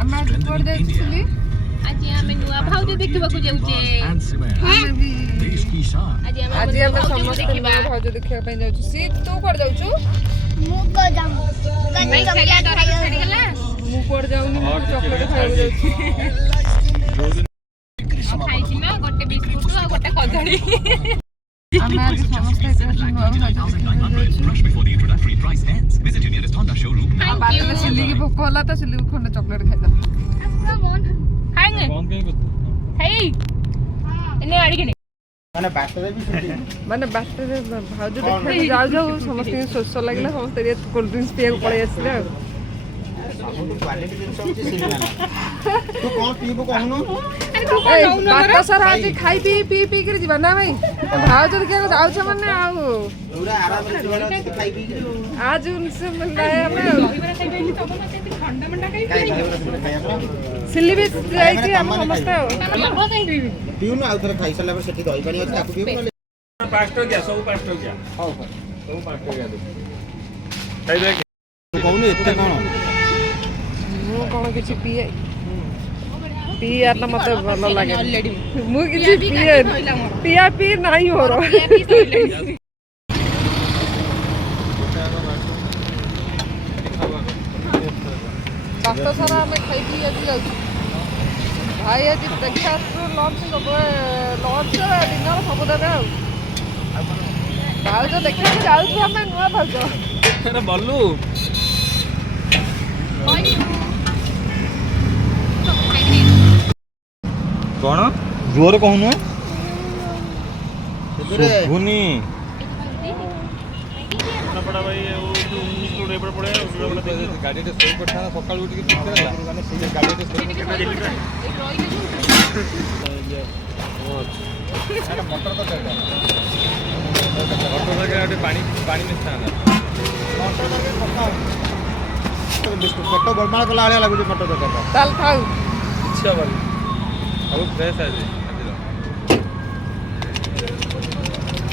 ଆମେ କୁଆଡେ ଯାଇଥିଲି ଆଜି ଆମେ ନୂଆ ଭାଉଜ ଦେଖିବାକୁ ଯାଉଛେ। ଆଜି ଆମେ ସମସ୍ତେ ନୂଆ ଭାଉଜ ଦେଖିବା ପାଇଁ ଯାଉଛୁ। ସି ତୁ କୁଆଡେ ଯାଉଛୁ? ମୁଁ କୁଆଡେ ଯାଉନି, ମୁଁ ଚକୋଲେଟ ଖାଇବାକୁ ଯାଉଛି। ଖାଇଛି ନା ଗୋଟେ ବିସ୍କୁଟ ଆଉ ଗୋଟେ କଦଳୀ। ଆମେ ଆଜି ସମସ୍ତେ ବାଟରେ ସିଲିକି ଭୋକ ହେଲା ତ ସିଲିକୁ ଖଣ୍ଡେ ଚକୋଲେଟ ଖାଇଦେଲା। ମାନେ ବାଟରେ ଭାଉଜ ଦେଖିବାକୁ ଯାଉ ଯାଉ ସମସ୍ତଙ୍କୁ ଶୋଷ ଲାଗିଲା, ସମସ୍ତେ କୋଲ୍ଡ ଡ୍ରିଙ୍କସ ପିଇବାକୁ ପଳେଇ ଆସିଲେ ଆଉ। ବାଟ ସାରା ଆଜି ଖାଇ ପିଇକିରି ଯିବା ନା ଭାଇ? ଭାଉଜ ଦେଖିବାକୁ ଯାଉଛ ମାନେ ଆଉ आज उनसे मिलना है हमें। सिल्ली भी जाइए हम समझते हो। पिउनु आउ थरे खाइ सला पर सेठी दही पानी अछि ताकु पिउ। 5 टकिया सब 5 टकिया हां सब 5 टकिया दे खाइ दे कहउनु एते कोन मु कोन किछि पिए पिया ना मते भलो लागे मु किछि पिए पिया पी नाही हो रो। बाट सारा आम खाई पी आज जाऊँ भाई आज ब्रेकफास्ट लंच सब लंच डिनर सब देवे भाज देखा जाऊँ आम नुआ भाज बल्लू कौन जोर कहूनु सुनी पड़ा भाई गाड़ी सोई पड़ा सका पेट गोलमाल कला भाया लगुच मटर तरकारी चल खाऊ इच्छा भाई अब फ्रेश आज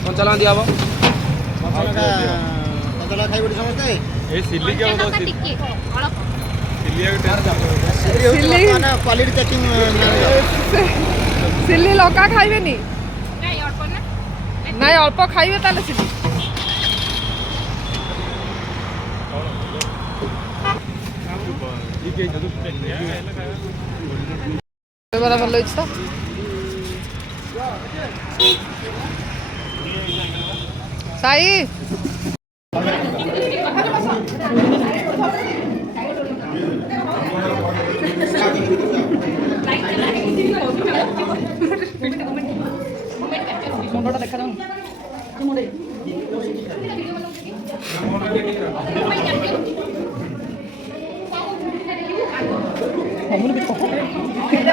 कंचला दिया हबो कंचला खाइ बडी समझते ए सिल्ली के बोल ଟିକେ ଅଳପ सिल्ली ना क्वालिटी चेकिंग सिल्ली लका खाइबे नी ନାଇଁ ଅଳ୍ପ ନା ନାଇଁ ଅଳ୍ପ ଖାଇବେ ତାହେଲେ ସିଲ୍ଲି बड़ा भल तो साई मुंडा देखा जाऊँ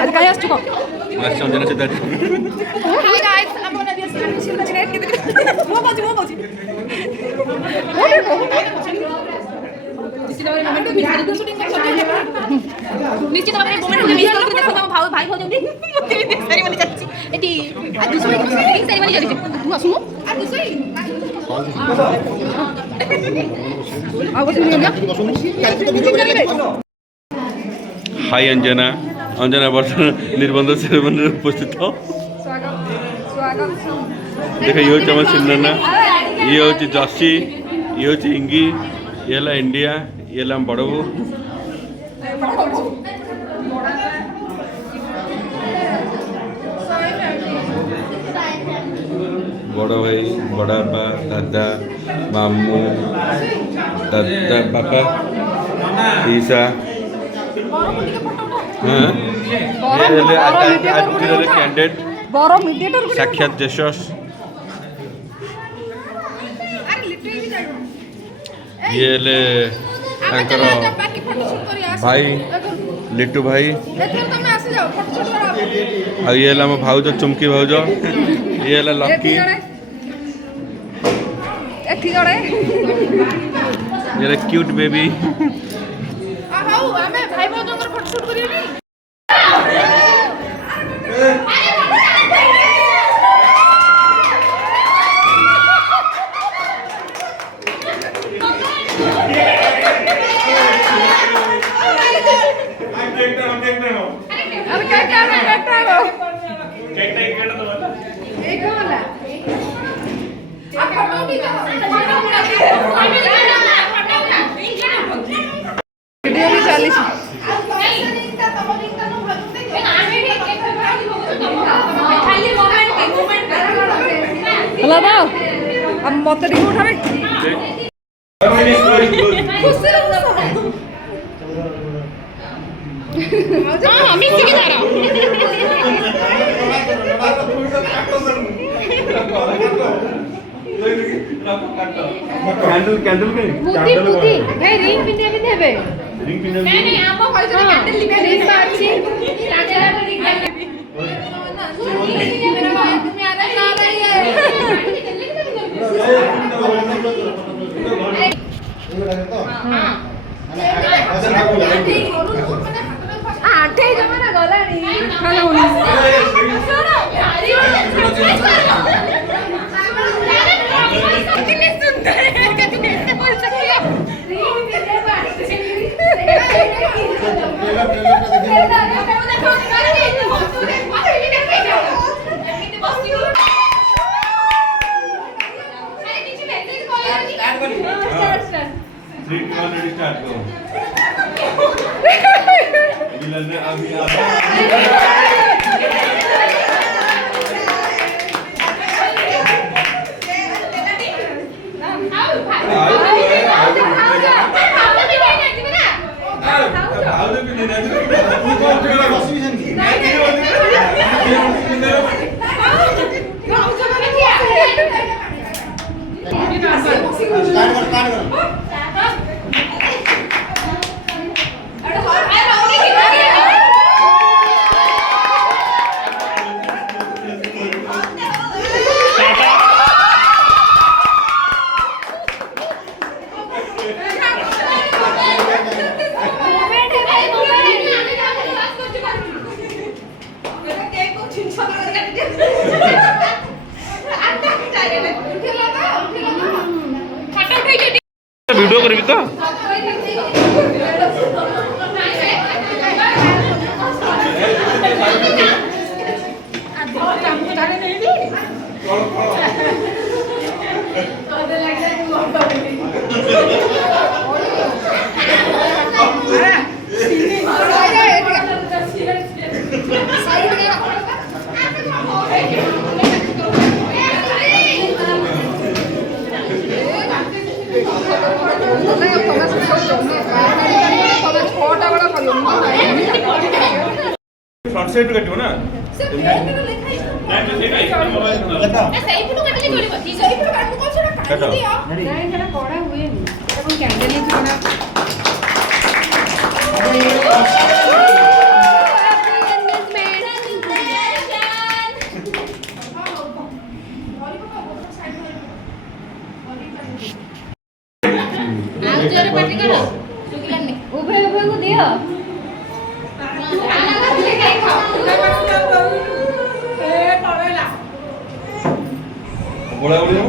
आज काय असतो का संजना से दादी hi guys I'm gonna be a solution to check मो बाजी निश्चित भाବରେ मोमेंट बिहारी तो शूटिंग कर निश्चित भाବରେ मोमेंट मिस कर देखो हम भाई भाई जल्दी मते भी सेरेमनी चलछि एटी आ दुसरी सेरेमनी चलछि तू आसु आ दुसरी आ वो नहीं हाय अंजना अंजना वर्तमान निर्बंध सेरेमनी उपस्थित हो देख ये हूँ आम सिन्ना ये हूँ जसी ये हूँ इंगी ये है इंडिया ये है बड़बू बड़ भाई बड़ा बा दादा मामू दादा बापा ईसा हाँ कैंडिडेट साक्षात जेसस ये ले भाई लिट्टू भाई और ये है भाउज चुमकी भाउज ये है लकी ये क्यूट बेबी ଚାଲିଛି ହେଲା ତ ଆଉ ମତେ ଟିକେ ଉଠାବେ ହଁ ମିଶିକି ଧର कैंडल कैंडल के बुद्धि बुद्धि भाई रिंग पिंदे पिंदे हेबे रिंग पिन ନାଇଁ ନାଇଁ ଆମ କହିଥିଲେ କ୍ୟାଣ୍ଡେଲ ଲିଭେଇ रिंग तो अच्छी राजा रिंग तुम्हें आ रही आठे जमाना गलानी खाना कितने सुंदर है कितने ऐसे बोल सकती है three two one ready start करो अभी वीडियो करबी तो फ्रंट साइड कटियो ना उभय उभय को दियो बोला बोला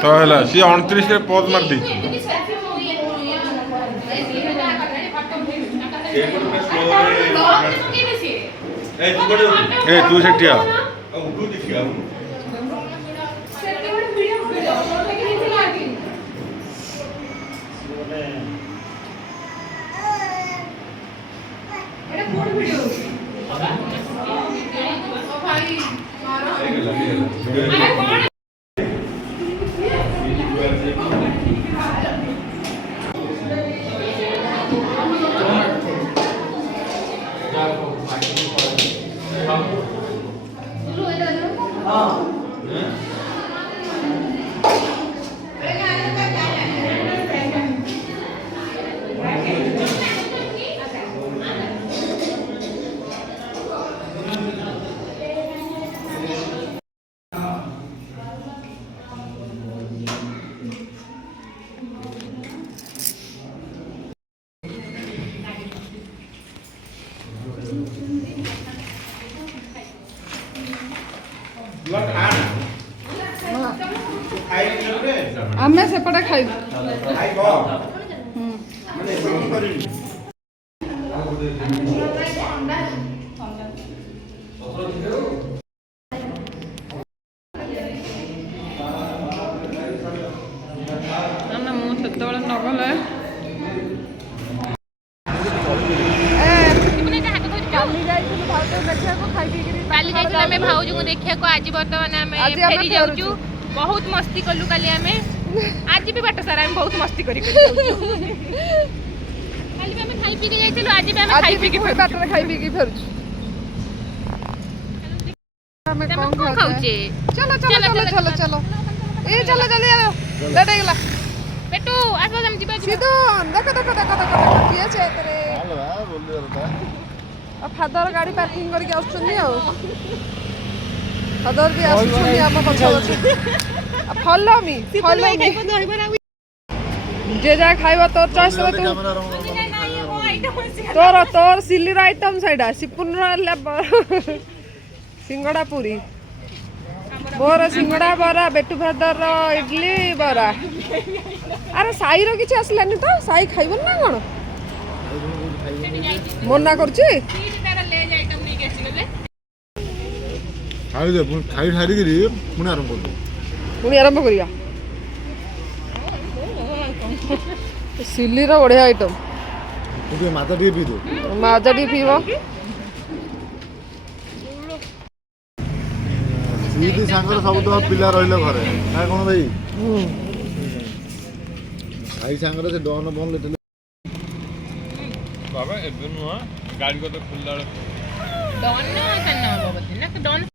तो है सी 29 रे पॉज मार दी ए तू सेठिया ଆମେ ସେପଟେ ଖାଇବୁ। ନା ମୁଁ ସେତେବେଳେ ନଗଲେ କାଲି ଯାଇଥିଲୁ ଆମେ ଭାଉଜଙ୍କୁ ଦେଖିବାକୁ ଆଜି ବର୍ତ୍ତମାନ ଆମେ ଆଜି ଆମେ ଫେରି ଯାଉଛୁ ବହୁତ ମସ୍ତି କଲୁ କାଲି ଆମେ ଆଜି ବି ବାଟ ସାରା ଆମେ ବହୁତ ମସ୍ତି କରି କାଲି ବି ଆମେ ଖାଇ ପିଇକି ଯାଇଥିଲୁ ଆଜି ବି ଆମେ ଖାଇ ପିଇକି ପୁଣି ବାଟରେ ଖାଇ ପିଇକି ଫେରୁଛୁ। ଆମେ ଆମେ କଣ କଣ ଖାଉଛେ ଚलो ଚलो ଚलो ଚलो ଚलो ଏ ଚलो ଜଲ୍ଦି ଲେଟ୍ ହେଇଗଲା। ବେଟୁ ଆସ ଆମେ ଯିବା ସିଧୁ ଦେଖ ଦେଖ ଦେଖ ଦେଖ ଦେଖ କିଏ ଅଛି ଏଥିରେ ଫାଦର ଗାଡ଼ି ପାର୍କିଂ କରିକି ଆସୁଛନ୍ତି ଆଉ ଫାଦର ବି ଆସୁଛନ୍ତି ଆମ ପଛ ପଛ ଫଲୋ ମି ଯେ ଯାହା ଖାଇବ ତୋର ଚଏସ୍ ତୋର ସିଲିର ଆଇଟମ୍ ସେଇଟା ସିପୁନର ସିଙ୍ଗଡ଼ା ପୁରୀ ମୋର ସିଙ୍ଗଡ଼ା ବରା ବେଟୁ ଫାଦର ଇଡଲି ବରା ଆରେ ସାଇର କିଛି ଆସିଲାନି ତ ସାଇ ଖାଇବନି ନା କ'ଣ ମନା କରୁଛି ଖାଇ ସାରିକିରି ପୁଣି ଆରମ୍ଭ କରିବୁ। ପୁଣି ଆରମ୍ଭ କରିବା ସିଲିର ବଢ଼ିଆ ଆଇଟମ୍ ଟିକେ ମାଜା ଟିକେ ପିଇଦେ ମାଜା ଟିକେ ପିଇବ ସିଦି ସାଙ୍ଗରେ ସବୁ ତ ପିଲା ରହିଲେ ଘରେ ନା କ'ଣ ଭାଇ ଭାଇ ସାଙ୍ଗରେ ସେ ଡନ୍ ବନ୍ ଲେଟେ ବାବା ଏବେ ନୁହଁ ଗାଡ଼ି କଥା ଖୋଲିଲା ବେଳେ ଡନ୍